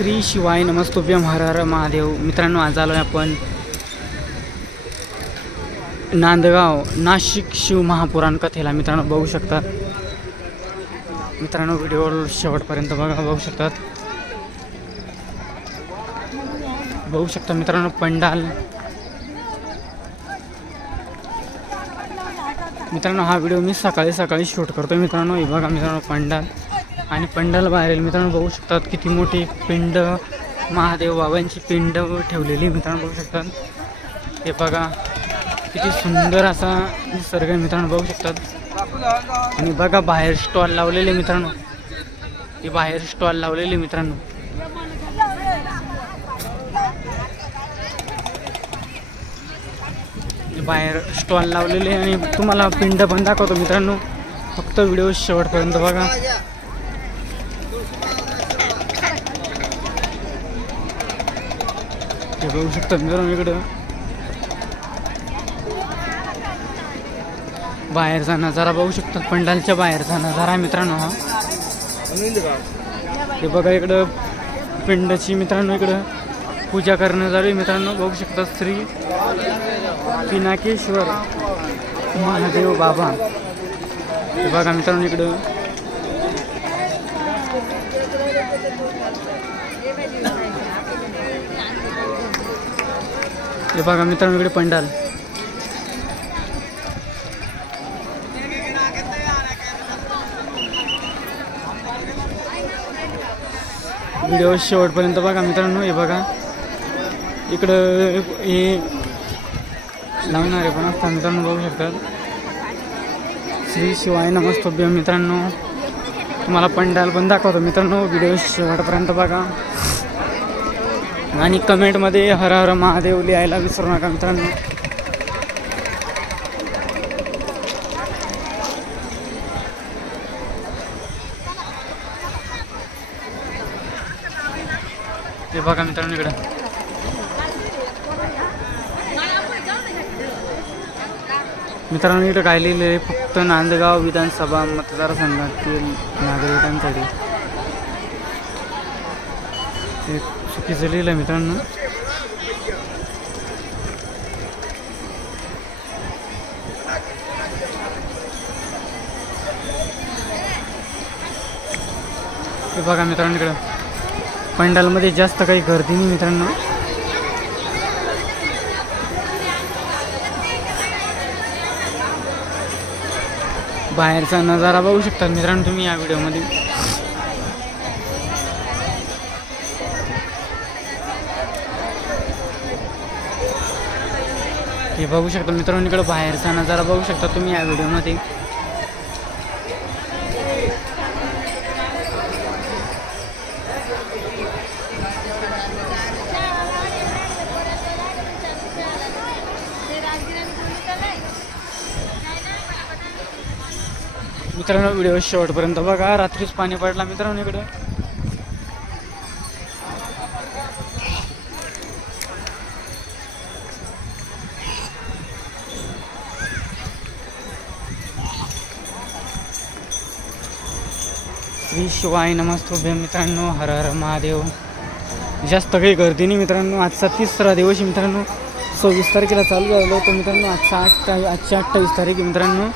श्री शिवाय नमस्तुभ्यं हर हर महादेव। मित्रांनो, आज आलो आहे आपण नांदगाव नाशिक शिव महापुराण कथेला। मित्रांनो बघू शकता, मित्रांनो व्हिडिओ शेवटपर्यंत बघू शकता मित्रांनो पंडाल। मित्रांनो हा व्हिडिओ मी सकाळी शूट करतोय। मित्रांनो हे बघा मित्रांनो पंडाल आणि पंडाल बाहेर मित्रांनो बघू शकतात किती मोठी पिंड महादेव बाबांची पिंड ठेवलेली मित्रांनो बघू शकतात। हे बघा किती सुंदर असा निसर्ग मित्रांनो बघू शकतात। आणि बघा बाहेर स्टॉल लावलेले मित्रांनो, हे बाहेर स्टॉल लावलेले मित्रांनो। बाहेर स्टॉल लावलेले आणि तुम्हाला पिंड पण दाखवतो मित्रांनो, फक्त व्हिडिओ शेवटपर्यंत बघा। हे बघू शकता मित्रांनो, इकडं बाहेरचा नजारा बघू शकतात, पंडालच्या बाहेरचा नजारा मित्रांनो हा। हे बघा इकडं पिंडची मित्रांनो इकडं पूजा करणं चालू आहे मित्रांनो बघू शकता। श्री पिनाकेश्वर महादेव बाबा, हे बघा मित्रांनो इकडं हे बघा मित्रांनो इकडे पंडाल। व्हिडिओ शेवटपर्यंत बघा मित्रांनो। हे बघा इकडं हे लावणारे पण असतात मित्रांनो बघू शकतात। श्री शिवाय नमस्तुभ्यं मित्रांनो, तुम्हाला पंडाल पण दाखवतो मित्रांनो, व्हिडिओ शेवटपर्यंत बघा आणि कमेंटमध्ये हर हर महादेव लिहायला विसरू नका मित्रांनो। हे बघा मित्रांनो इकडं मित्रांनो इकडं काय लिहिलेलं आहे, फक्त नांदगाव विधानसभा मतदारसंघातील नागरिकांसाठी। हे चुकीचं लिहिलं मित्रांनो। हे बघा मित्रांनो इकडं पंडालमध्ये जास्त काही गर्दी नाही मित्रांनो। बाहेरचा नजारा बघू शकता मित्रांनो तुम्ही या व्हिडिओमध्ये। हे बघू शकता मित्रांनो इकडे बाहेरचा नजारा बघू शकता तुम्ही या व्हिडिओमध्ये। मित्रांनो व्हिडिओ शेवटपर्यंत बघा, रात्रीच पाणी पडला मित्रांनो इकडं। श्री शिवाय नमस्तुभ्यं मित्रांनो, हर हर महादेव। जास्त काही गर्दी नाही मित्रांनो। आजचा 3रा दिवस मित्रांनो, 26 तारखेला चालू झालं होतं मित्रांनो, आजची 28 तारीख आहे मित्रांनो।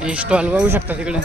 हे स्टॉल बघू शकता तिकडे।